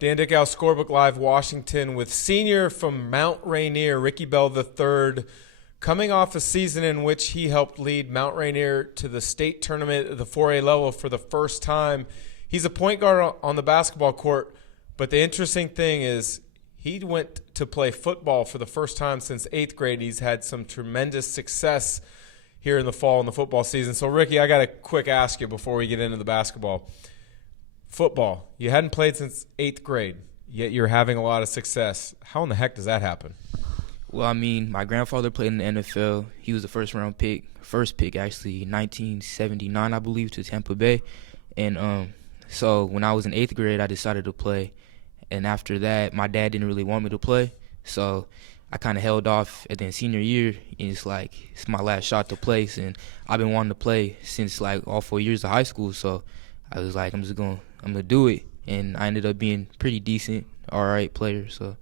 Dan Dickau, Scorebook Live, Washington, with senior from Mount Rainier, Ricky Bell III, coming off a season in which he helped lead Mount Rainier to the state tournament at the 4A level for the first time. He's a point guard on the basketball court, but the interesting thing is he went to play football for the first time since 8th grade. He's had some tremendous success here in the fall in the football season. So, Ricky, I got to quick ask you before we get into the basketball. Football, you hadn't played since 8th grade, yet you're having a lot of success. How in the heck does that happen? Well, I mean, my grandfather played in the NFL. He was the first pick actually, 1979, I believe, to Tampa Bay. And so when I was in 8th grade, I decided to play. And after that, my dad didn't really want me to play. So I kind of held off. And then senior year, and it's my last shot to play. And I've been wanting to play since all 4 years of high school. So I was like, I'm going to do it. And I ended up being pretty decent, all right player. So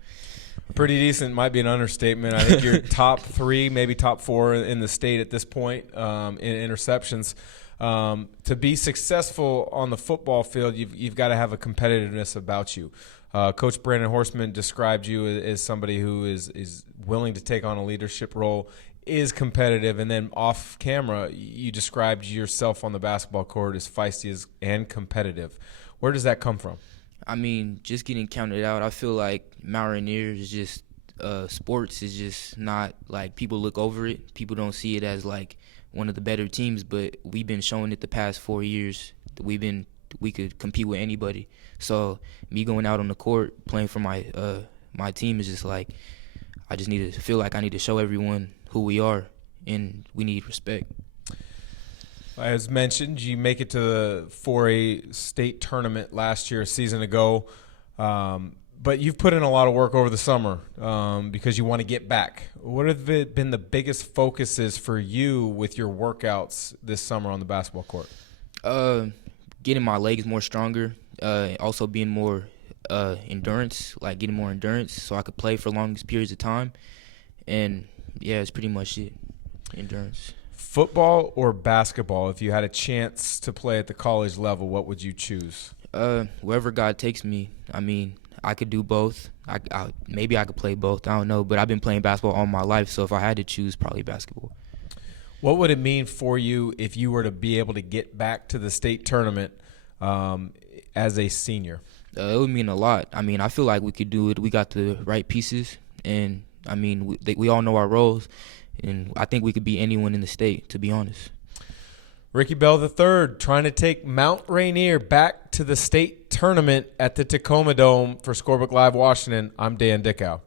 pretty decent might be an understatement. I think you're top 3, maybe top 4 in the state at this point in interceptions. To be successful on the football field, you've got to have a competitiveness about you. Coach Brandon Horseman described you as somebody who is willing to take on a leadership role, is competitive, and then off camera, you described yourself on the basketball court as feisty and competitive. Where does that come from? I mean, just getting counted out, I feel like Mount Rainier is just sports is just not like people look over it. People don't see it as one of the better teams, but we've been showing it the past 4 years that we could compete with anybody. So me going out on the court playing for my team is just I just need to feel like I need to show everyone who we are, and we need respect. As mentioned, you make it to the 4A state tournament last year, a season ago, but you've put in a lot of work over the summer because you want to get back. What have been the biggest focuses for you with your workouts this summer on the basketball court? Getting my legs more stronger, also being more endurance, getting more endurance so I could play for long periods of time. And, yeah, it's pretty much it, endurance. Football or basketball, if you had a chance to play at the college level, what would you choose? Wherever God takes me. I mean, I could do both. Maybe I could play both. I don't know. But I've been playing basketball all my life, so if I had to choose, probably basketball. What would it mean for you if you were to be able to get back to the state tournament as a senior? It would mean a lot. I mean, I feel like we could do it. We got the right pieces, and, I mean, we all know our roles, and I think we could beat anyone in the state, to be honest. Ricky Bell III trying to take Mount Rainier back to the state tournament at the Tacoma Dome. For Scorebook Live Washington, I'm Dan Dickau.